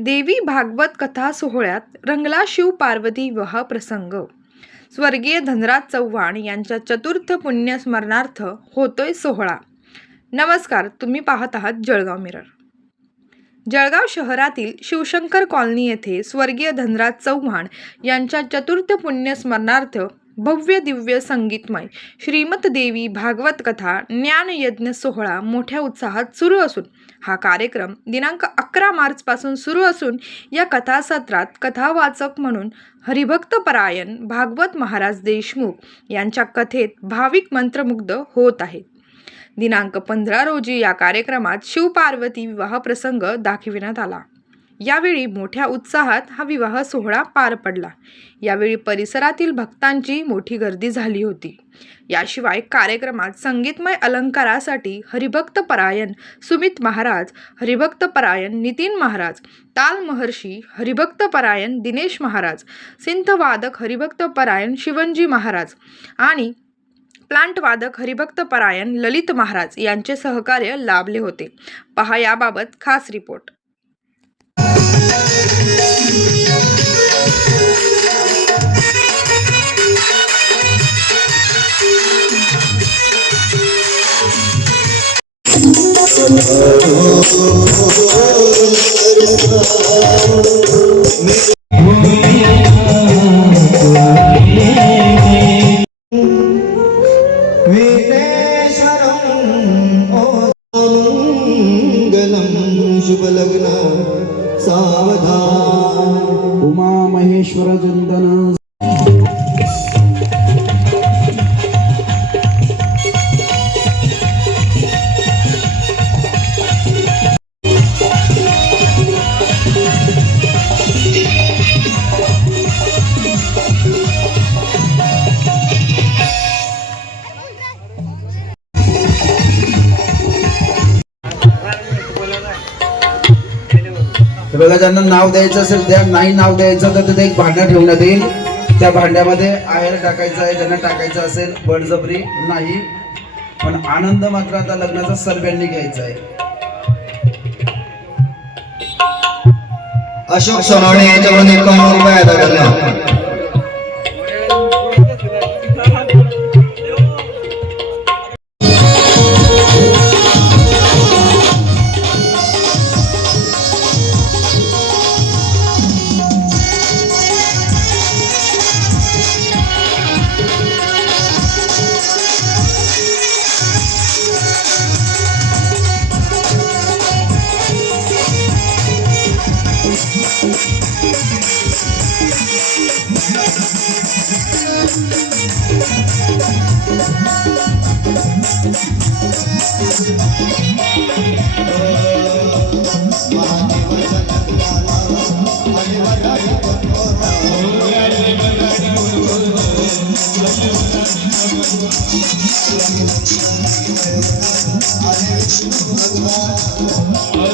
देवी भागवत कथा सोहळ्यात रंगला शिव पार्वती विवाह प्रसंग। स्वर्गीय धनराज चव्हाण यांच्या चतुर्थ पुण्यस्मरणार्थ होतोय सोहळा। नमस्कार, तुम्ही पाहत आहात जळगाव मिरर। जळगाव शहरातील शिवशंकर कॉलनी येथे स्वर्गीय धनराज चव्हाण यांच्या चतुर्थ पुण्यस्मरणार्थ भव्य दिव्य संगीतमय श्रीमत देवी भागवत कथा ज्ञानयज्ञ सोहळा मोठ्या उत्साहात सुरू असून हा कार्यक्रम दिनांक 11 मार्च पासून सुरू असून या कथासत्रात कथावाचक म्हणून हरिभक्त परायण भागवत महाराज देशमुख यांच्या कथेत भाविक मंत्रमुग्ध होत आहेत। दिनांक 15 रोजी या कार्यक्रमात शिवपार्वती विवाह प्रसंग दाखविण्यात आला। यावेळी मोठ्या उत्साहात हा विवाह सोहळा पार पडला। यावेळी परिसरातील भक्तांची मोठी गर्दी झाली होती। याशिवाय कार्यक्रमात संगीतमय अलंकारासाठी हरिभक्त परायण सुमित महाराज, हरिभक्त परायण नितीन महाराज, ताल महर्षी हरिभक्त परायण दिनेश महाराज, सिंथवादक हरिभक्त परायण शिवंजी महाराज आणि प्लांट वादक हरिभक्त परायण ललित महाराज यांचे सहकार्य लाभले होते। पहा याबाबत खास रिपोर्ट। शुभलग्न सावधान उमा महेश्वर चंदन। बघा, ज्यांना नाव द्यायचं असेल द्या, नाही नाव द्यायचं तर तिथे एक भांडं ठेवण्यात येईल। त्या भांड्यामध्ये आहेर टाकायचं आहे, ज्यांना टाकायचं असेल। बळजबरी नाही, पण आनंद मात्र आता लग्नाचा सर्वांनी घ्यायचा आहे। अशोक सोनवणे याच्याकडून 51 रुपये अदा करणार।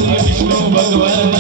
विष्णु भगवान